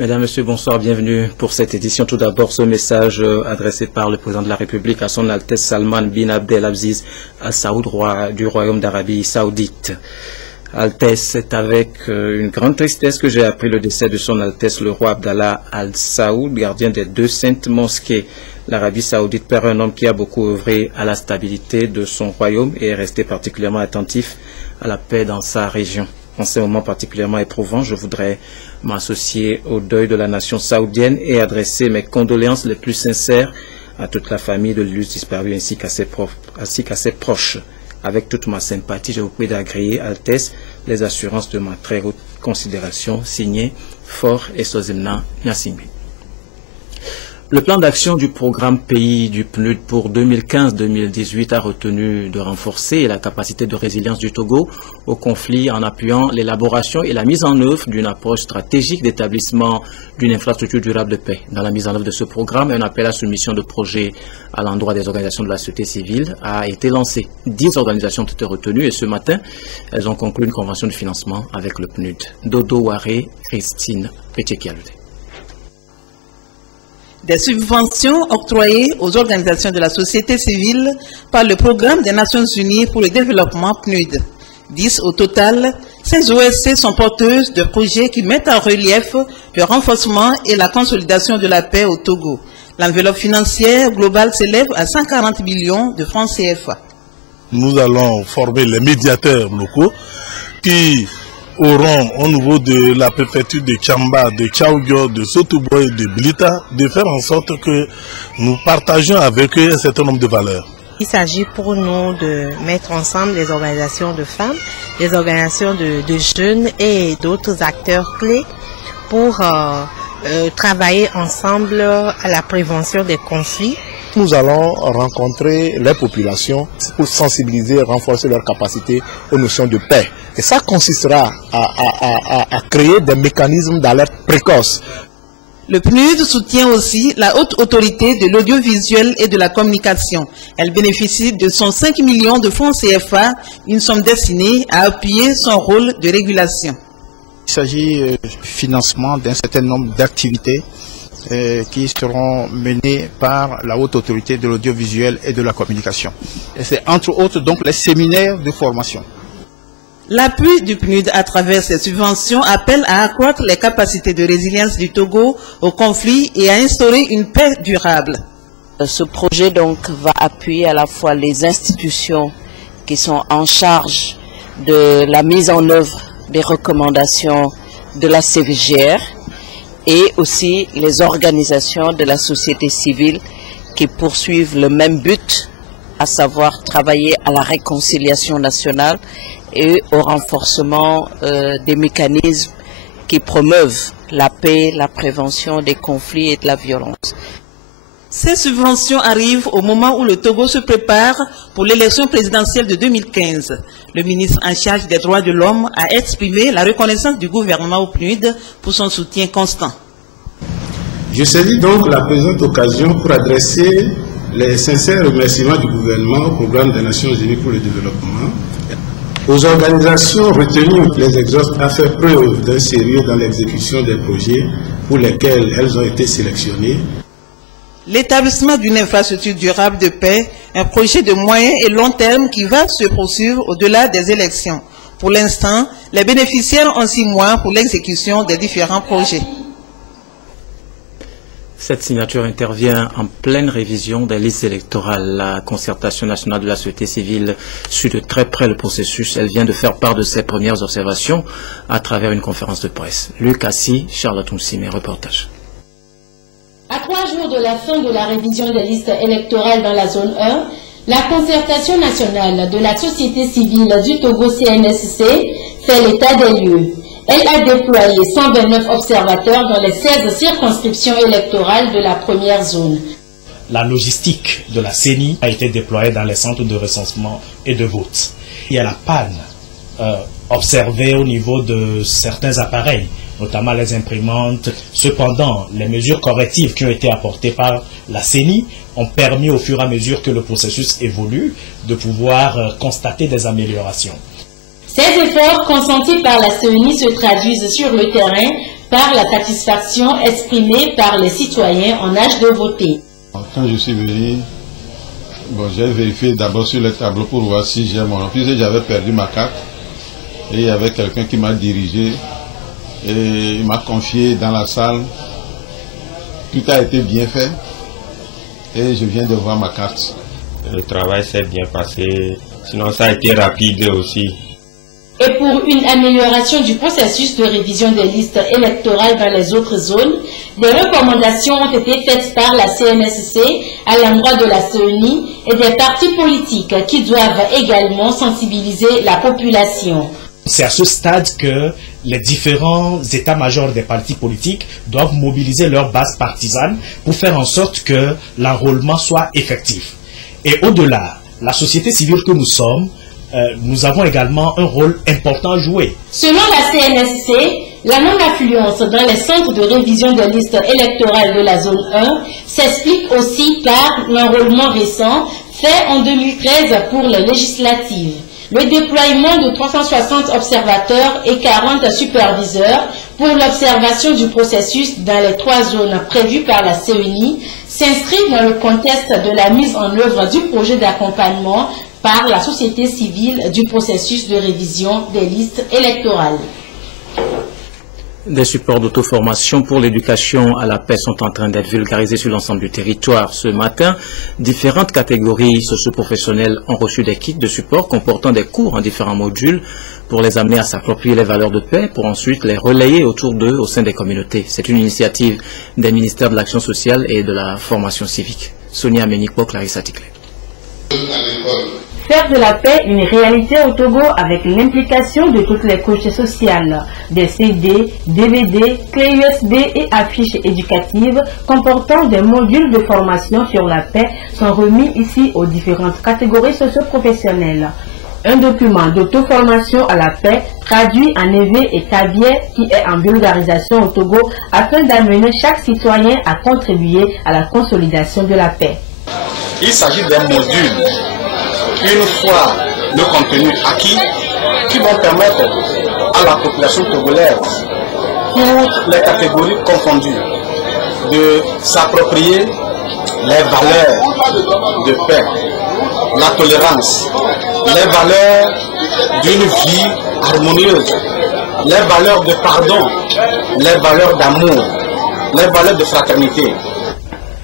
Mesdames, Messieurs, bonsoir, bienvenue pour cette édition. Tout d'abord, ce message adressé par le président de la République à son Altesse Salman bin Abdelaziz Al Saoud, roi du Royaume d'Arabie Saoudite. Altesse, c'est avec une grande tristesse que j'ai appris le décès de son Altesse le roi Abdallah Al Saoud, gardien des 2 saintes mosquées. L'Arabie Saoudite perd un homme qui a beaucoup œuvré à la stabilité de son royaume et est resté particulièrement attentif à la paix dans sa région. En ces moments particulièrement éprouvants, je voudrais m'associer au deuil de la nation saoudienne et adresser mes condoléances les plus sincères à toute la famille de l'illustre disparu ainsi qu'à ses proches. Avec toute ma sympathie, je vous prie d'agréer, Altesse, les assurances de ma très haute considération, signé Fort et Sozemna Nyassimbi. Le plan d'action du programme Pays du PNUD pour 2015-2018 a retenu de renforcer la capacité de résilience du Togo au conflit en appuyant l'élaboration et la mise en œuvre d'une approche stratégique d'établissement d'une infrastructure durable de paix. Dans la mise en œuvre de ce programme, un appel à soumission de projets à l'endroit des organisations de la société civile a été lancé. 10 organisations ont été retenues et ce matin, elles ont conclu une convention de financement avec le PNUD. Dodo Waré, Christine Pechekialude. Des subventions octroyées aux organisations de la société civile par le Programme des Nations Unies pour le développement PNUD. 10 au total, ces OSC sont porteuses de projets qui mettent en relief le renforcement et la consolidation de la paix au Togo. L'enveloppe financière globale s'élève à 140 millions de francs CFA. Nous allons former les médiateurs locaux qui auront au niveau de la préfecture de Tchamba, de Tchaougyo, de Sotoboy, de Blita, de faire en sorte que nous partagions avec eux un certain nombre de valeurs. Il s'agit pour nous de mettre ensemble les organisations de femmes, les organisations de jeunes et d'autres acteurs clés pour travailler ensemble à la prévention des conflits. Nous allons rencontrer les populations pour sensibiliser et renforcer leur capacité aux notions de paix. Et ça consistera à créer des mécanismes d'alerte précoce. Le PNUD soutient aussi la haute autorité de l'audiovisuel et de la communication. Elle bénéficie de son 5 millions de francs CFA, une somme destinée à appuyer son rôle de régulation. Il s'agit du financement d'un certain nombre d'activités qui seront menées par la haute autorité de l'audiovisuel et de la communication. Et c'est entre autres donc les séminaires de formation. L'appui du PNUD à travers ces subventions appelle à accroître les capacités de résilience du Togo au conflit et à instaurer une paix durable. Ce projet donc va appuyer à la fois les institutions qui sont en charge de la mise en œuvre des recommandations de la CVGR et aussi les organisations de la société civile qui poursuivent le même but, à savoir travailler à la réconciliation nationale et au renforcement des mécanismes qui promeuvent la paix, la prévention des conflits et de la violence. Ces subventions arrivent au moment où le Togo se prépare pour l'élection présidentielle de 2015. Le ministre en charge des droits de l'homme a exprimé la reconnaissance du gouvernement au PNUD pour son soutien constant. Je saisis donc la présente occasion pour adresser les sincères remerciements du gouvernement au Programme des Nations Unies pour le développement, aux organisations retenues, les exhorte à faire preuve d'un sérieux dans l'exécution des projets pour lesquels elles ont été sélectionnées. L'établissement d'une infrastructure durable de paix, un projet de moyen et long terme qui va se poursuivre au-delà des élections. Pour l'instant, les bénéficiaires ont 6 mois pour l'exécution des différents projets. Cette signature intervient en pleine révision des listes électorales. La concertation nationale de la société civile suit de très près le processus. Elle vient de faire part de ses premières observations à travers une conférence de presse. Luc Assi, Charlotte Moussime, reportage. À 3 jours de la fin de la révision des listes électorales dans la zone 1, la concertation nationale de la société civile du Togo CNSC fait l'état des lieux. Elle a déployé 129 observateurs dans les 16 circonscriptions électorales de la première zone. La logistique de la CENI a été déployée dans les centres de recensement et de vote. Il y a la panne observée au niveau de certains appareils, notamment les imprimantes. Cependant, les mesures correctives qui ont été apportées par la CENI ont permis au fur et à mesure que le processus évolue de pouvoir constater des améliorations. Ces efforts consentis par la CENI se traduisent sur le terrain par la satisfaction exprimée par les citoyens en âge de voter. Quand je suis venu, j'ai vérifié d'abord sur le tableau pour voir si j'ai mon nom. Puis j'avais perdu ma carte et il y avait quelqu'un qui m'a dirigé et il m'a confié dans la salle. Tout a été bien fait et je viens de voir ma carte. Le travail s'est bien passé, sinon ça a été rapide aussi. Et pour une amélioration du processus de révision des listes électorales dans les autres zones, des recommandations ont été faites par la CNSC à l'endroit de la CENI et des partis politiques qui doivent également sensibiliser la population. C'est à ce stade que les différents états-majors des partis politiques doivent mobiliser leurs bases partisanes pour faire en sorte que l'enrôlement soit effectif. Et au-delà, la société civile que nous sommes, nous avons également un rôle important à jouer. Selon la CNSC, la non-affluence dans les centres de révision des listes électorales de la zone 1 s'explique aussi par l'enrôlement récent fait en 2013 pour les législatives. Le déploiement de 360 observateurs et 40 superviseurs pour l'observation du processus dans les 3 zones prévues par la CENI s'inscrit dans le contexte de la mise en œuvre du projet d'accompagnement par la société civile du processus de révision des listes électorales. Des supports d'auto-formation pour l'éducation à la paix sont en train d'être vulgarisés sur l'ensemble du territoire. Ce matin, différentes catégories socio-professionnelles ont reçu des kits de support comportant des cours en différents modules pour les amener à s'approprier les valeurs de paix pour ensuite les relayer autour d'eux au sein des communautés. C'est une initiative des ministères de l'Action sociale et de la formation civique. Sonia Ménico, Clarissa Ticlé. Faire de la paix une réalité au Togo avec l'implication de toutes les couches sociales. Des CD, DVD, clés USB et affiches éducatives comportant des modules de formation sur la paix sont remis ici aux différentes catégories socio-professionnelles. Un document d'auto-formation à la paix traduit en évé et cabier qui est en vulgarisation au Togo afin d'amener chaque citoyen à contribuer à la consolidation de la paix. Il s'agit d'un module, une fois le contenu acquis, qui vont permettre à la population togolaise, toutes les catégories confondues, de s'approprier les valeurs de paix, la tolérance, les valeurs d'une vie harmonieuse, les valeurs de pardon, les valeurs d'amour, les valeurs de fraternité.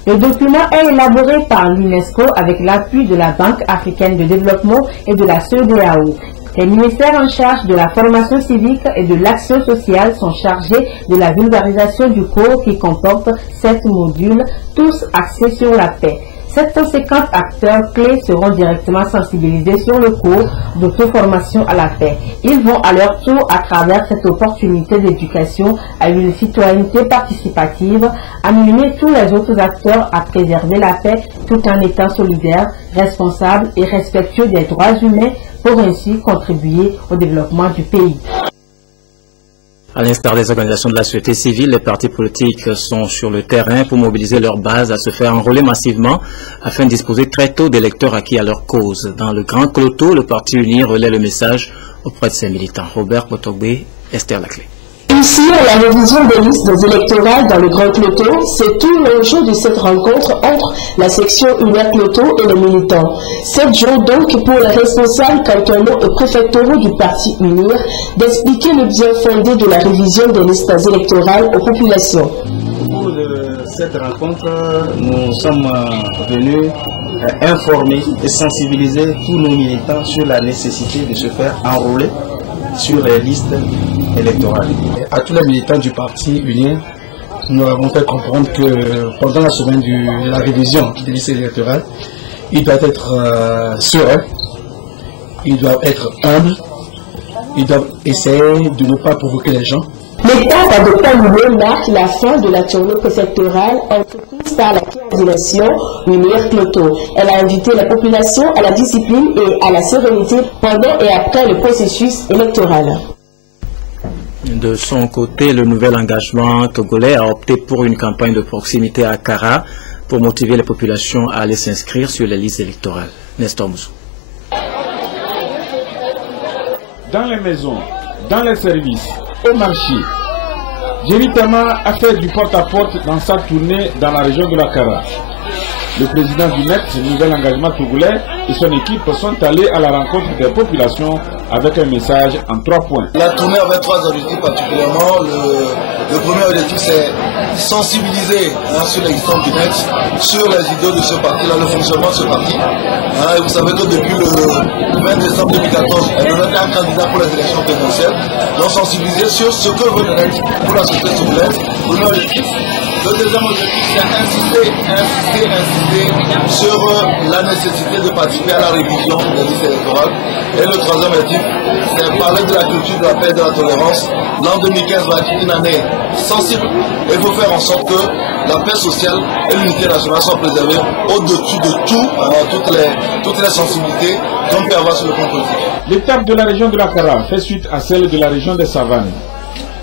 Le document est élaboré par l'UNESCO avec l'appui de la Banque africaine de développement et de la CEDEAO. Les ministères en charge de la formation civique et de l'action sociale sont chargés de la vulgarisation du cours qui comporte 7 modules, tous axés sur la paix. 750 acteurs clés seront directement sensibilisés sur le cours d'auto-formation à la paix. Ils vont à leur tour, à travers cette opportunité d'éducation à une citoyenneté participative, amener tous les autres acteurs à préserver la paix tout en étant solidaires, responsables et respectueux des droits humains pour ainsi contribuer au développement du pays. À l'instar des organisations de la société civile, les partis politiques sont sur le terrain pour mobiliser leur base à se faire enrôler massivement afin de disposer très tôt d'électeurs acquis à leur cause. Dans le Grand Cloto, le Parti uni relaie le message auprès de ses militants. Robert Potogbe, Esther Laclé. Réussir la révision des listes électorales dans le Grand Cloto, c'est tout l'enjeu de cette rencontre entre la section UNER Cloto et les militants. 7 jours donc pour les responsables cantonaux et préfectoraux du parti UNIR d'expliquer le bien fondé de la révision des listes électorales aux populations. Au cours de cette rencontre, nous sommes venus informer et sensibiliser tous nos militants sur la nécessité de se faire enrôler sur les listes électorales. À tous les militants du parti UNIR, nous avons fait comprendre que pendant la semaine de la révision des listes électorales, ils doivent être sereins, ils doivent être humbles, ils doivent essayer de ne pas provoquer les gens. L'étape de Palmoué marque la fin de la tournée préfectorale entreprise par la coordination UNIR Cloto. Elle a invité la population à la discipline et à la sérénité pendant et après le processus électoral. De son côté, le nouvel engagement togolais a opté pour une campagne de proximité à Kara pour motiver les populations à aller s'inscrire sur les listes électorales. Nestor Moussou. Dans les maisons, dans les services, au marché, Jerry Tama a fait du porte-à-porte dans sa tournée dans la région de la Kara. Le président du NET, Nouvel Engagement Togolais, et son équipe sont allés à la rencontre des populations avec un message en 3 points. La tournée avait 3 objectifs particulièrement. Le premier objectif, c'est sensibiliser sur l'existence du NET, sur les idées de ce parti-là, le fonctionnement de ce parti. Et vous savez que depuis le 20 décembre 2014, elle devait être un candidat pour les élections présidentielles. Donc sensibiliser sur ce que veut le NET pour la société togolaise. Premier objectif. Le deuxième objectif, c'est insister sur la nécessité de participer à la révision des listes électorales. Et le troisième objectif, c'est parler de la culture de la paix et de la tolérance. L'an 2015 va être une année sensible. Et il faut faire en sorte que la paix sociale et l'unité nationale soient préservées au-dessus de toutes les sensibilités qu'on peut avoir sur le plan politique. L'étape de la région de la Kara fait suite à celle de la région des Savanes.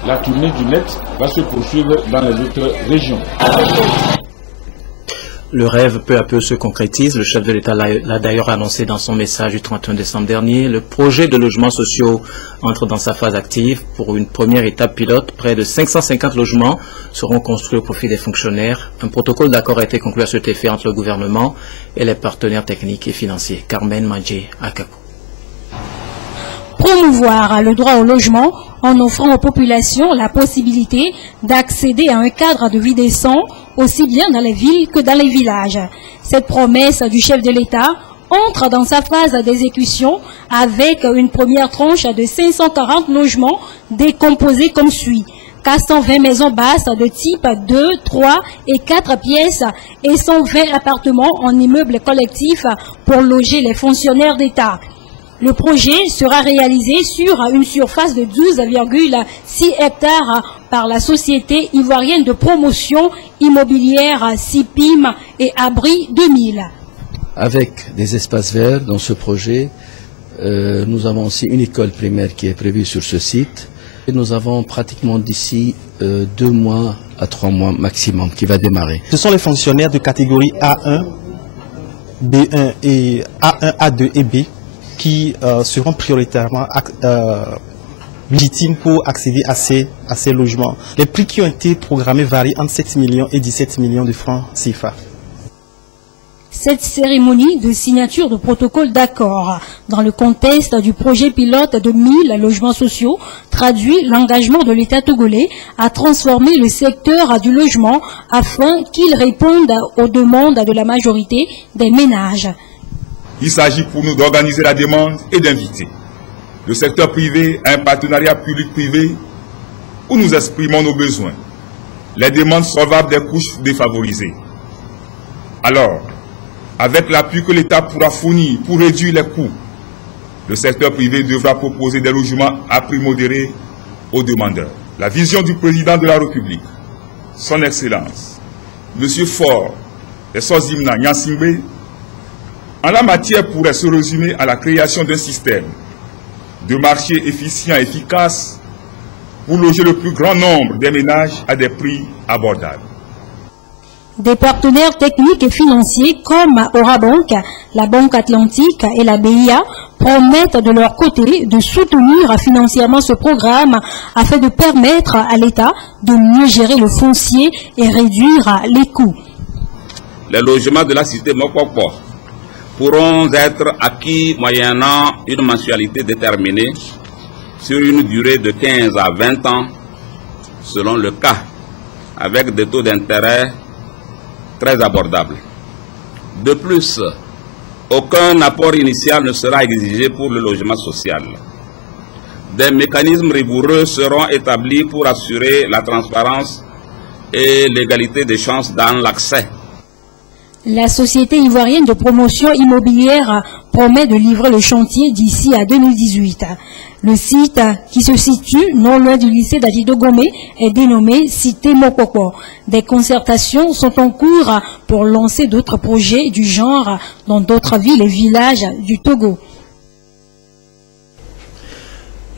La tournée du NET va se poursuivre dans les autres régions. Le rêve peu à peu se concrétise. Le chef de l'État l'a d'ailleurs annoncé dans son message du 31 décembre dernier. Le projet de logements sociaux entre dans sa phase active. Pour une première étape pilote, près de 550 logements seront construits au profit des fonctionnaires. Un protocole d'accord a été conclu à cet effet entre le gouvernement et les partenaires techniques et financiers. Carmen Mandjé Akakou. Promouvoir le droit au logement en offrant aux populations la possibilité d'accéder à un cadre de vie décent, aussi bien dans les villes que dans les villages. Cette promesse du chef de l'État entre dans sa phase d'exécution avec une première tranche de 540 logements décomposés comme suit. 420 maisons basses de type 2, 3 et 4 pièces et 120 appartements en immeubles collectifs pour loger les fonctionnaires d'État. Le projet sera réalisé sur une surface de 12,6 hectares par la Société ivoirienne de promotion immobilière CIPIM et Abri 2000. Avec des espaces verts dans ce projet, nous avons aussi une école primaire qui est prévue sur ce site. Et nous avons pratiquement d'ici 2 mois à 3 mois maximum qui va démarrer. Ce sont les fonctionnaires de catégorie A1, B1 et A1, A2 et B qui seront prioritairement légitimes pour accéder à ces logements. Les prix qui ont été programmés varient entre 7 millions et 17 millions de francs CFA. Cette cérémonie de signature de protocole d'accord dans le contexte du projet pilote de 1000 logements sociaux traduit l'engagement de l'État togolais à transformer le secteur du logement afin qu'il réponde aux demandes de la majorité des ménages. Il s'agit pour nous d'organiser la demande et d'inviter le secteur privé à un partenariat public-privé où nous exprimons nos besoins, les demandes solvables des couches défavorisées. Alors, avec l'appui que l'État pourra fournir pour réduire les coûts, le secteur privé devra proposer des logements à prix modéré aux demandeurs. La vision du président de la République, son Excellence, M. Faure et Sozimna Nyansingbe, en la matière pourrait se résumer à la création d'un système de marché efficient et efficace pour loger le plus grand nombre des ménages à des prix abordables. Des partenaires techniques et financiers comme Orabank, la Banque Atlantique et la BIA promettent de leur côté de soutenir financièrement ce programme afin de permettre à l'État de mieux gérer le foncier et réduire les coûts. Les logements de la cité Mokopo pourront être acquis moyennant une mensualité déterminée sur une durée de 15 à 20 ans selon le cas, avec des taux d'intérêt très abordables. De plus, aucun apport initial ne sera exigé pour le logement social. Des mécanismes rigoureux seront établis pour assurer la transparence et l'égalité des chances dans l'accès. La Société ivoirienne de promotion immobilière promet de livrer le chantier d'ici à 2018. Le site, qui se situe non loin du lycée d'Adido Gomé, est dénommé Cité Mokoko. Des concertations sont en cours pour lancer d'autres projets du genre dans d'autres villes et villages du Togo.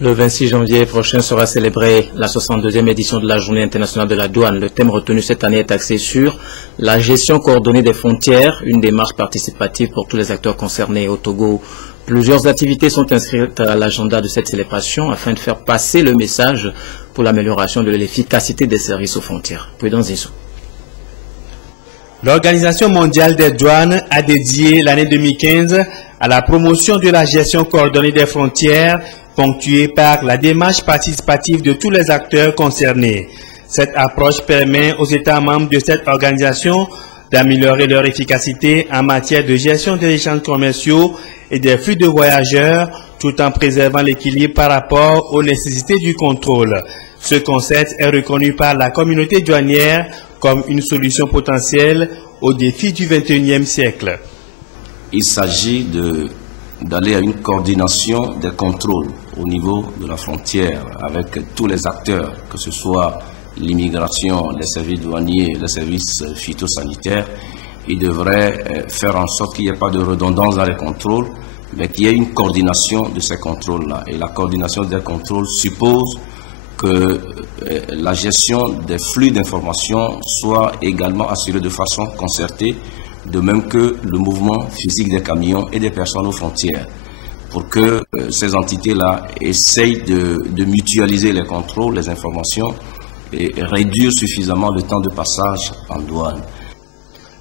Le 26 janvier prochain sera célébrée la 62e édition de la Journée internationale de la douane. Le thème retenu cette année est axé sur la gestion coordonnée des frontières, une démarche participative pour tous les acteurs concernés au Togo. Plusieurs activités sont inscrites à l'agenda de cette célébration afin de faire passer le message pour l'amélioration de l'efficacité des services aux frontières. Prudence Zissou. L'Organisation mondiale des douanes a dédié l'année 2015 à la promotion de la gestion coordonnée des frontières, ponctuée par la démarche participative de tous les acteurs concernés. Cette approche permet aux États membres de cette organisation d'améliorer leur efficacité en matière de gestion des échanges commerciaux et des flux de voyageurs, tout en préservant l'équilibre par rapport aux nécessités du contrôle. Ce concept est reconnu par la communauté douanière comme une solution potentielle aux défis du XXIe siècle. Il s'agit d'aller à une coordination des contrôles au niveau de la frontière avec tous les acteurs, que ce soit l'immigration, les services douaniers, les services phytosanitaires. Il devrait faire en sorte qu'il n'y ait pas de redondance dans les contrôles, mais qu'il y ait une coordination de ces contrôles-là. Et la coordination des contrôles suppose que la gestion des flux d'informations soit également assurée de façon concertée, de même que le mouvement physique des camions et des personnes aux frontières, pour que ces entités-là essayent de mutualiser les contrôles, les informations et réduire suffisamment le temps de passage en douane.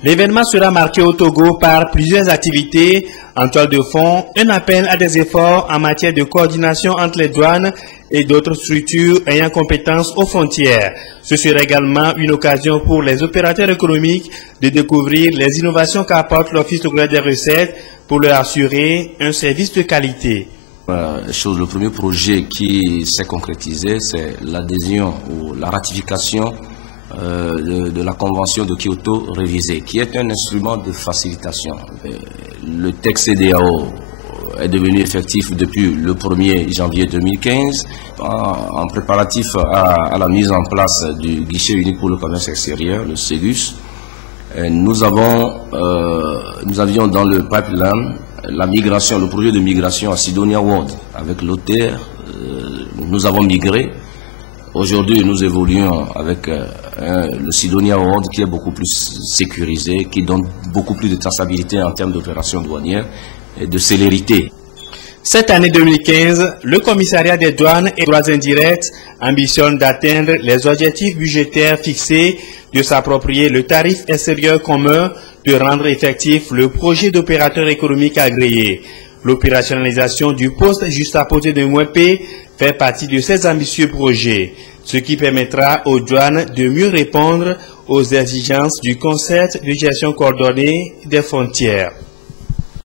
L'événement sera marqué au Togo par plusieurs activités. En toile de fond, un appel à des efforts en matière de coordination entre les douanes et d'autres structures ayant compétence aux frontières. Ce sera également une occasion pour les opérateurs économiques de découvrir les innovations qu'apporte l'Office togolais des recettes pour leur assurer un service de qualité. Le premier projet qui s'est concrétisé, c'est l'adhésion ou la ratification de la Convention de Kyoto révisée, qui est un instrument de facilitation. Le texte CEDEAO est devenu effectif depuis le 1er janvier 2015, en préparatif à la mise en place du guichet unique pour le commerce extérieur, le CEGUS. Nous avions dans le pipeline le projet de migration à Sidonia World avec l'OTR. Nous avons migré. Aujourd'hui, nous évoluons avec le Sidonia World qui est beaucoup plus sécurisé, qui donne beaucoup plus de traçabilité en termes d'opérations douanières et de célérité. Cette année 2015, le commissariat des douanes et droits indirects ambitionne d'atteindre les objectifs budgétaires fixés, de s'approprier le tarif extérieur commun, de rendre effectif le projet d'opérateur économique agréé. L'opérationnalisation du poste juste à côté de Mouepé fait partie de ces ambitieux projets, ce qui permettra aux douanes de mieux répondre aux exigences du concept de gestion coordonnée des frontières.